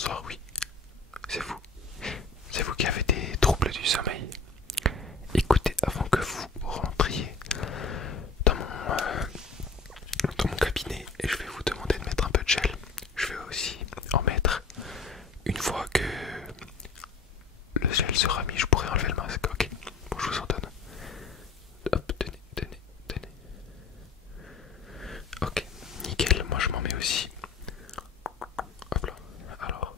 bonsoir, oui, c'est vous. C'est vous qui avez des troubles du sommeil. Écoutez, avant que vous rentriez dans mon cabinet, et je vais vous demander de mettre un peu de gel. Je vais aussi en mettre une fois que le gel sera mis. Je pourrai enlever le masque. Ok, bon, je vous en donne. Hop, tenez. Ok, nickel. Moi, je m'en mets aussi. Hop là. Alors.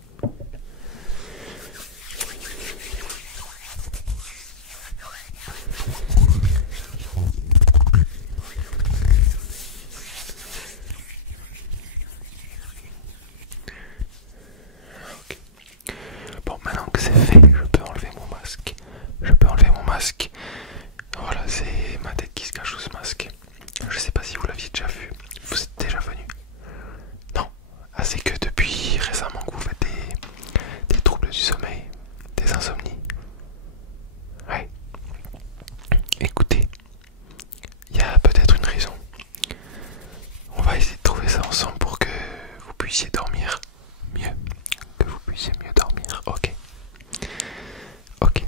Ok. Bon, maintenant que c'est fait, je peux enlever mon masque. Voilà, c'est ma tête qui se cache sous ce masque. Je sais pas si vous l'aviez déjà vu. Vous êtes déjà venu? Non. Ah, c'est que depuis récemment que vous faites des troubles du sommeil, des insomnies. Ouais. Écoutez, il y a peut-être une raison. On va essayer de trouver ça ensemble pour que vous puissiez dormir mieux. Que vous puissiez mieux dormir. Ok. Ok.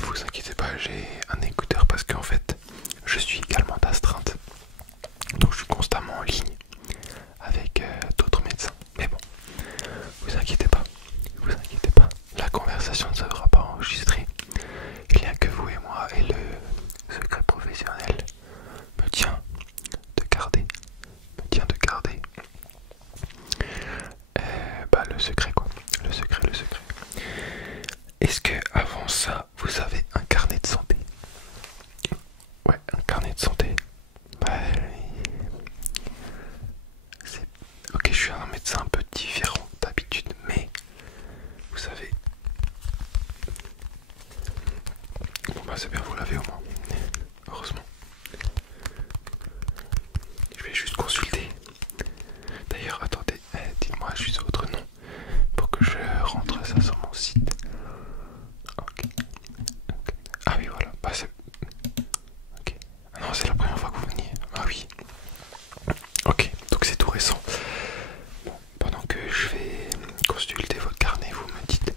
Vous inquiétez pas, j'ai un écouteur parce qu'en fait, je suis également d'astreinte. Donc je suis constamment en ligne avec d'autres médecins. Mais bon, vous inquiétez pas. La conversation ne sera pas enregistrée. Il n'y a que vous et moi et le secret professionnel me tient de garder. Le secret quoi. Le secret. Est-ce que avant ça, vous avez un carnet de santé? Ouais, un carnet de santé. Bah, ok, je suis un médecin un peu différent d'habitude, mais vous savez. Bon bah c'est bien, vous l'avez au moins. Heureusement. Je vais juste consulter. D'ailleurs, attendez, dites-moi juste votre nom pour que je rentre ça sur mon site. Ok. Ah oui, voilà. Bah c'est. Ok. Ah non, c'est la première fois que vous veniez. Ah oui. Ok, donc c'est tout récent. Bon, pendant que je vais consulter votre carnet, vous me dites.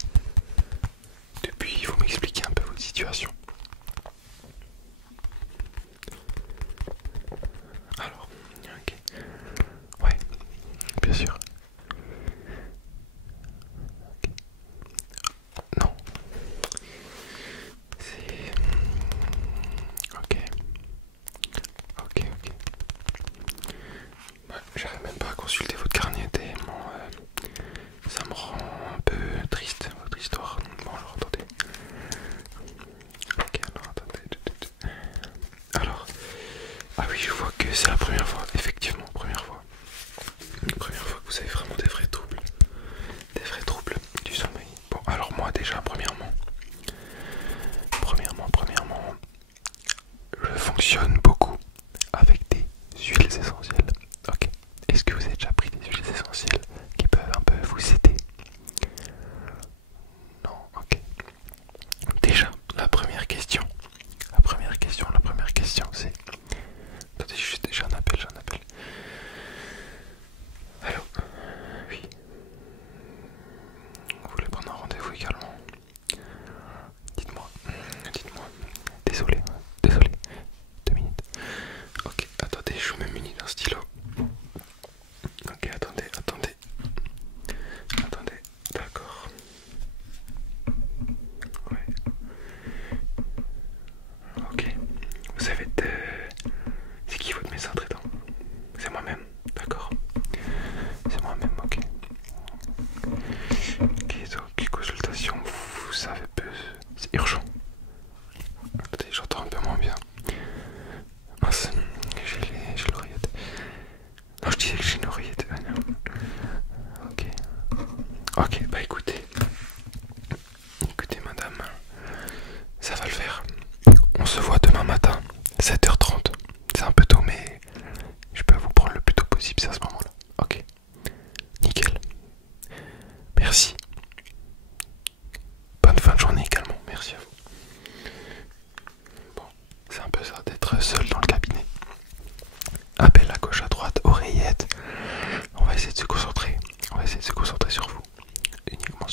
Depuis, vous m'expliquez un peu votre situation. Alors, ok. Ouais, bien sûr. Ok. Non. C'est... Ok. Ok. Ouais, j'arrive même pas à consulter votre carnet tellement ça me rend un peu triste, votre histoire. Bon, alors attendez. Ok, alors attendez. Alors, ah oui, je vois que c'est la première fois, effectivement, première fois. Première fois que vous avez vraiment des vrais troubles. Des vrais troubles du sommeil. Bon, alors moi déjà, premièrement, je fonctionne beaucoup avec des huiles essentielles. Ok. Est-ce que vous avez déjà pris des huiles essentielles qui peuvent un peu vous aider? Non, ok. Déjà, la première question c'est... Attendez, j'ai un appel. Allô? Oui. Vous voulez prendre un rendez-vous également? Dites-moi. Désolé. 2 minutes. Ok, attendez, je vous mets muni d'un stylo. Ok, attendez. D'accord. Ouais. Ok. Vous savez c'est qui votre médecin traitant? C'est moi-même, d'accord. C'est moi-même, ok. Ok, donc consultation, vous savez peu. C'est urgent. Attendez, j'entends un peu moins bien. Mince, j'ai l'oreillette. Non, je disais que j'ai une oreillette. Ok, bah écoutez madame, ça va le faire. On se voit demain matin, 7h30. C'est un peu tôt, mais je peux vous prendre le plus tôt possible, c'est à ce moment-là. Ok, nickel. Merci. Bonne fin de journée également, merci à vous. Bon, c'est un peu ça d'être seul dans le cabinet. Appel à gauche, à droite, oreillette. On va essayer de se concentrer sur vous. Uniquement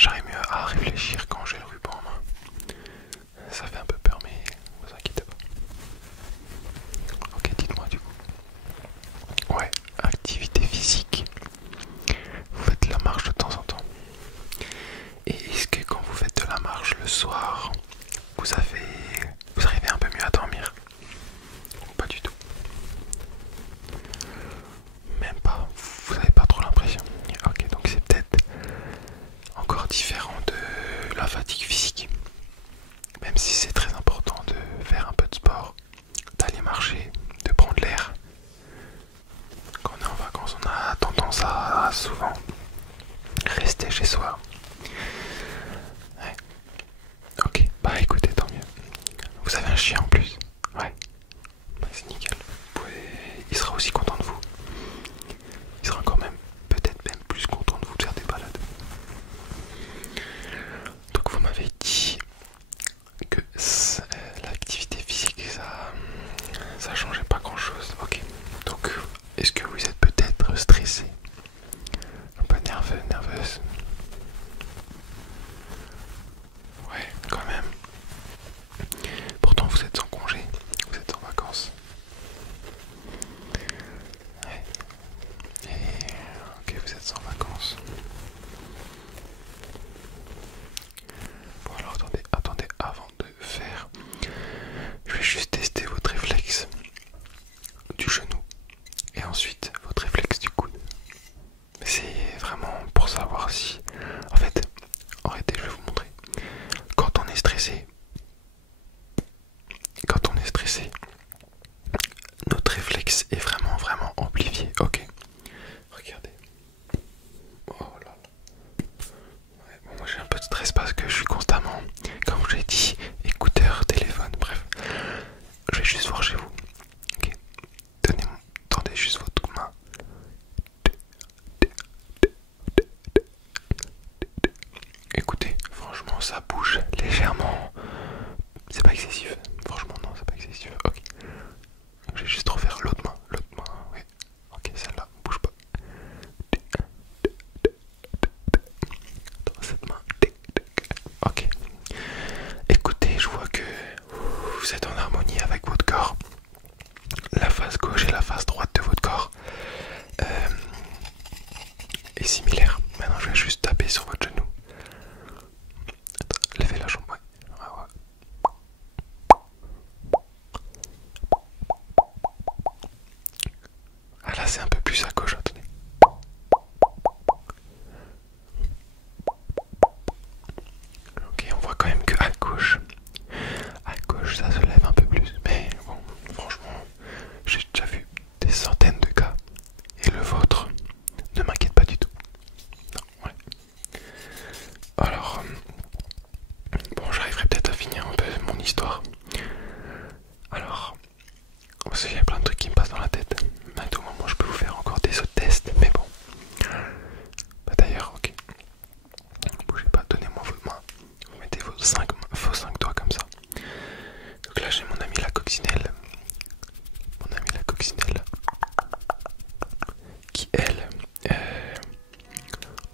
j'arrive mieux à réfléchir quand j'ai le ruban en main. Ça fait un peu peur, mais ne vous inquiétez pas. Ok, dites-moi du coup. Ouais, activité physique. Vous faites de la marche de temps en temps. Et est-ce que quand vous faites de la marche le soir, vous arrivez un peu mieux à dormir? Pas du tout. Même pas. Vous n'avez pas trop l'impression. Ok, donc c'est peut-être encore différent de la fatigue physique. Même si c'est très important de faire un peu de sport, d'aller marcher, de prendre l'air. Quand on est en vacances, on a tendance à souvent rester chez soi. Ouais. Ok, bah écoutez, tant mieux. Vous avez un chien en plus? Ouais. Bah, c'est nickel. Il sera aussi content de vous. Il sera quand même, peut-être même plus content de vous faire des balades. Donc vous m'avez dit que l'activité physique, ça changeait pas grand-chose. Ok. Donc, est-ce que vous êtes peut-être stressé? Un peu nerveux, nerveuse? Ouais, quand même. Pourtant vous êtes en congé, vous êtes en vacances. Ouais. Et ok, vous êtes en vacances. Bon alors attendez, avant de faire, je vais juste tester votre réflexe du genou et ensuite votre réflexe du coude. C'est vraiment pour savoir si, en fait, arrêtez, je vais vous montrer. Quand on est stressé, notre réflexe est vraiment amplifié. Ok, regardez. Oh là là. Ouais, bon, moi j'ai un peu de stress parce que je suis constamment, comme je l'ai dit, écouteurs, téléphone, bref. Je vais juste voir chez vous. Ok, tendez juste votre main. Écoutez, franchement ça bouge légèrement. C'est pas excessif. Franchement non, c'est pas excessif. Ok. Je vais juste refaire l'autre main. Oui. Ok, celle-là, bouge pas. Dans cette main. Ok. Écoutez, je vois que vous êtes en harmonie avec votre corps. La face gauche et la face droite de votre corps est similaire. Maintenant, je vais juste taper sur votre genou. Levez la jambe, ouais. Ah là, c'est un peu plus à gauche, attendez. Ok, on voit quand même que à gauche, ça se lève un peu plus. Mais bon, franchement, j'ai déjà vu des centaines de cas. Et le vôtre ne m'inquiète pas du tout. Non, ouais. Alors, bon, j'arriverai peut-être à finir un peu mon histoire. Alors, parce qu'il y a plein de trucs qui me passent dans la tête. À tout moment, je peux vous faire encore des autres tests, mais bon. Bah d'ailleurs, ok. Bougez pas, donnez-moi votre main. Vous mettez vos 5 doigts comme ça. Donc là, j'ai mon ami la coccinelle. Qui, elle,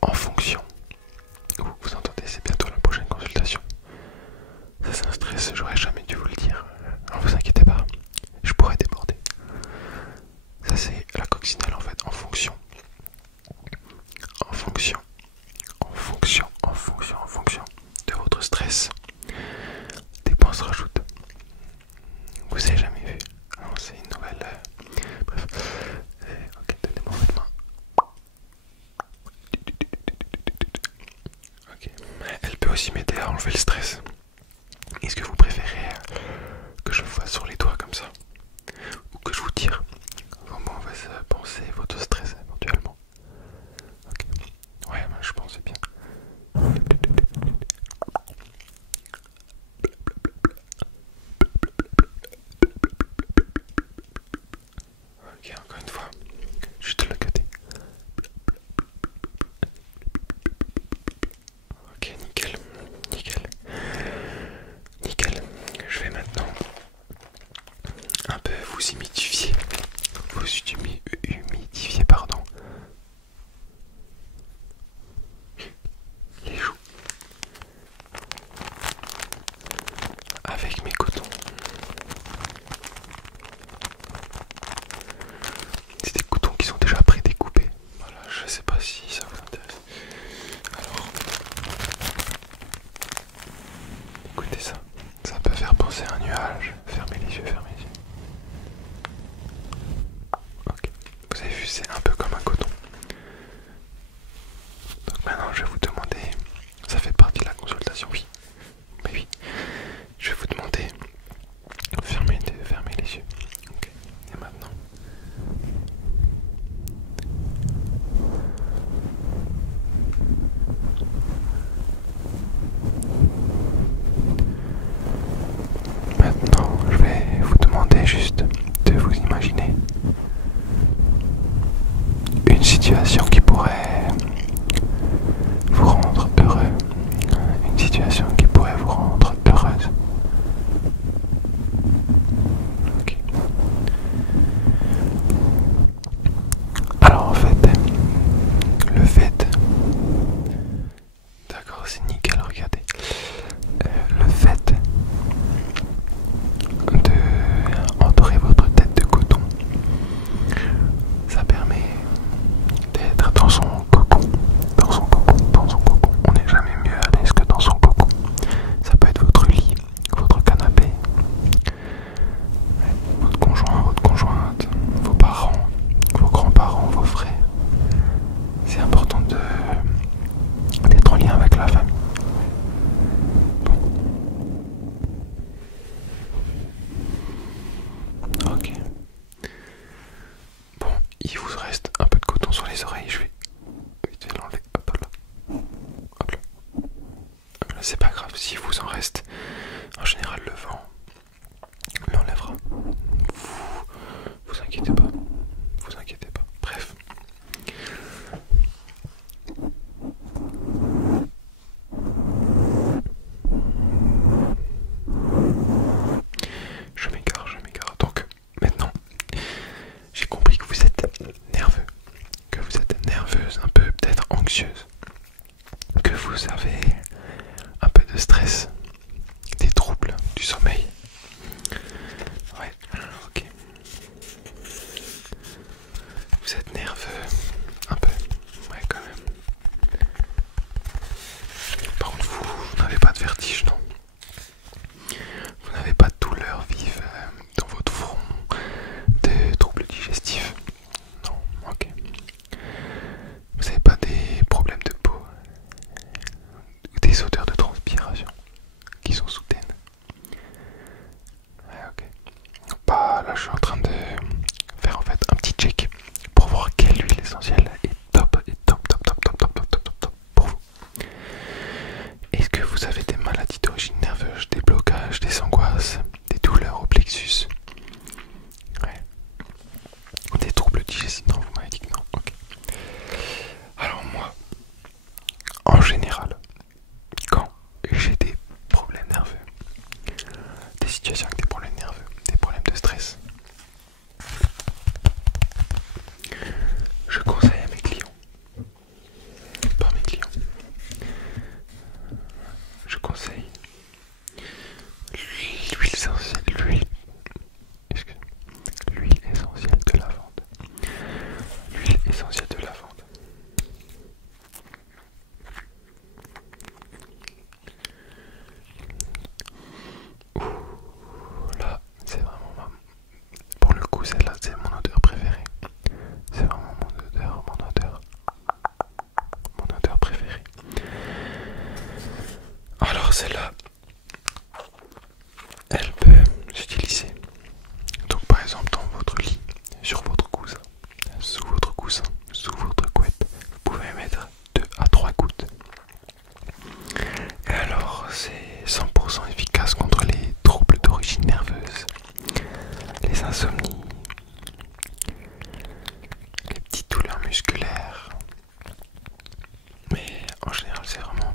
en fonction. Vous entendez, c'est bientôt la prochaine consultation. Ça, c'est un stress, j'aurais jamais dû vous le dire. Ne vous inquiétez pas, je pourrais déborder. Ça, c'est la coccinelle en fait, en fonction de votre stress. Des points se rajoutent. Vous avez jamais vu? Non, c'est une nouvelle. Bref. Ok, donnez-moi votre main. Ok. Elle peut aussi m'aider à enlever le stress. Est-ce que vous préférez que je le fasse sur les doigts comme ça? Ou que je vous tire vos mauvaises pensées, votre stress éventuellement? Ok. Ouais, je pensais bien. Ok, encore une fois. Juste de l'autre côté. Ok, nickel. Je vais maintenant un peu vous humidifier. Humidifier, pardon. Les joues. avec mes cotons. C'est des cotons qui sont déjà pré-découpés. Voilà, je sais pas si ça vous intéresse. Alors, écoutez ça. Ça peut faire penser à un nuage. Fermez les yeux, fermez les yeux. Ok. Vous avez vu, c'est un peu comme un coton. Donc maintenant, je vais vous demander. Ça fait partie de la consultation, oui. Mais oui. Je vais vous demander. Fermez les yeux. Ok. Et maintenant. Maintenant, je vais vous demander juste de vous imaginer une situation qui pourrait vous rendre heureux, une situation qui pourrait vous rendre heureuse. Ok. Alors en fait, le fait, d'accord, c'est nickel, regardez, le fait de entourer votre tête de coton, ça permet d'être dans son cocon, dans son cocon, dans son cocon. On n'est jamais mieux à l'aise que dans son cocon. Ça peut être votre lit, votre canapé, votre conjoint, votre conjointe, vos parents, vos grands-parents, vos frères. C'est important d'être en lien avec la famille. Bon. Ok. Bon, il vous reste un peu de coton sur les oreilles, je vais vite fait l'enlever. Hop là. Hop là. Hop là. C'est pas grave, si vous en reste, en général le vent l'enlèvera. Vous inquiétez pas. Vous inquiétez pas. Bref. Je m'égare. Donc, maintenant, j'ai compris que vous êtes nerveux, que vous êtes nerveuse, un peu peut-être anxieuse, que vous avez un peu de stress, des troubles du sommeil. Ouais, ok. Vous êtes nerveux, un peu, ouais quand même. Par contre, vous n'avez pas de vertige, non? Vous n'avez pas de douleur vive dans votre front, de troubles digestifs? Non, ok. Vous n'avez pas des problèmes de peau, ou des odeurs de transpiration qui sont soudaines? Ouais, ok. Bah là, je suis en train de faire en fait un petit check pour voir quelle huile essentielle est top pour vous. Est-ce que vous avez des maladies d'origine nerveuse, des blocages, des angoisses, des douleurs au plexus? Ouais. Des troubles digestifs? Non, vous m'avez dit que non. Ok. Alors moi, en général, quand j'ai des problèmes nerveux, des situations avec des problèmes nerveux, des problèmes de stress, je conseille à mes clients, pas mes clients, je conseille l'huile essentielle, l'huile essentielle de lavande. L'huile essentielle de lavande. Ouh, là, c'est vraiment pour le coup, celle-là, c'est mon odeur préférée. C'est vraiment mon odeur préférée. Alors celle-là, elle peut s'utiliser. Donc par exemple dans votre lit, sur votre coussin, sous votre coussin, sous votre couette, vous pouvez mettre 2 à 3 gouttes. Et alors c'est 100% efficace contre les troubles d'origine nerveuse, les insomnies, les petites douleurs musculaires. Mais en général c'est vraiment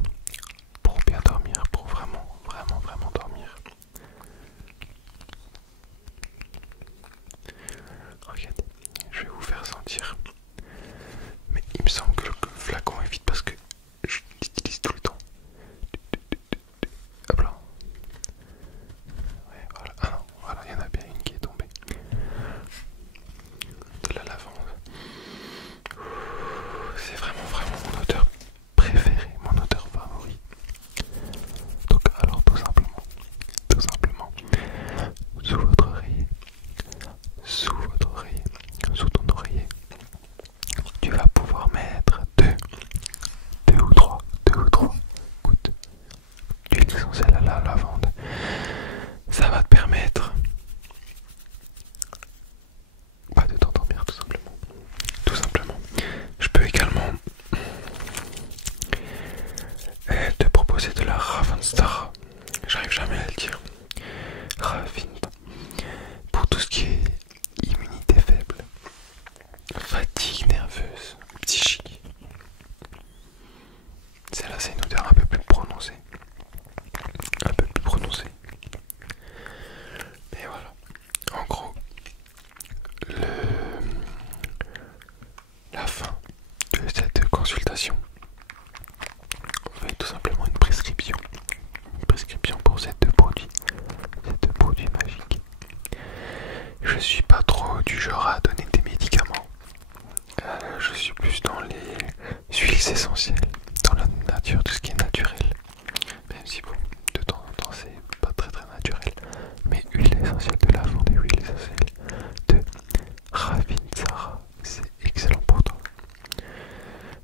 pour bien dormir, pour vraiment essentielle à la lavande. Ça va te permettre de t'endormir tout simplement. Tout simplement. Je peux également te proposer de la Ravinstar. J'arrive jamais à le dire. Ravinstar. Pour tout ce qui est immunité faible, fatigue nerveuse, psychique. Celle-là, c'est une odeur un peu plus prononcée. Un peu plus prononcée. Mais voilà. En gros, la fin de cette consultation fait tout simplement une prescription. Une prescription pour ces deux produits. Ces deux produits magiques. Je suis pas trop du genre à donner des médicaments. Je suis plus dans les huiles essentielles, dans la nature, tout ce qui est naturel. Même si bon, de temps en temps c'est pas très très naturel. Mais huile essentielle de lavande et huile essentielle de Ravinsara, c'est excellent pour toi.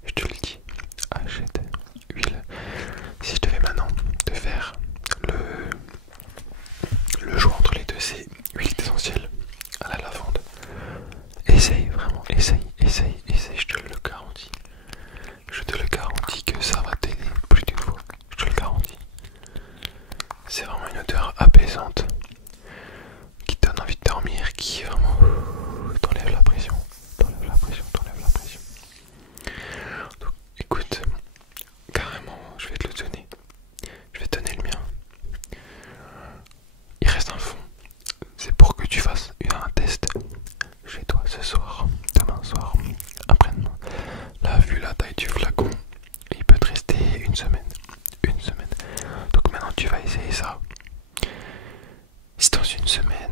Je te le dis, achète huile. Si je devais maintenant te faire le choix entre les deux, c'est huile essentielle à la lavande. Essaye, vraiment, essaye, je te le garantis. Je te le garantis que ça va t'aider plus d'une fois. Je te le garantis. C'est vraiment une odeur apaisante qui te donne envie de dormir, qui vraiment t'enlève la pression. T'enlève la pression, t'enlève la pression. Donc écoute, carrément, je vais te le donner. Je vais te donner le mien. Il reste un fond. C'est pour que tu fasses un test chez toi ce soir, demain soir, après-demain. Là, vu la taille du flacon, il peut te rester une semaine. Une semaine. Donc maintenant, tu vas essayer ça. Si dans une semaine,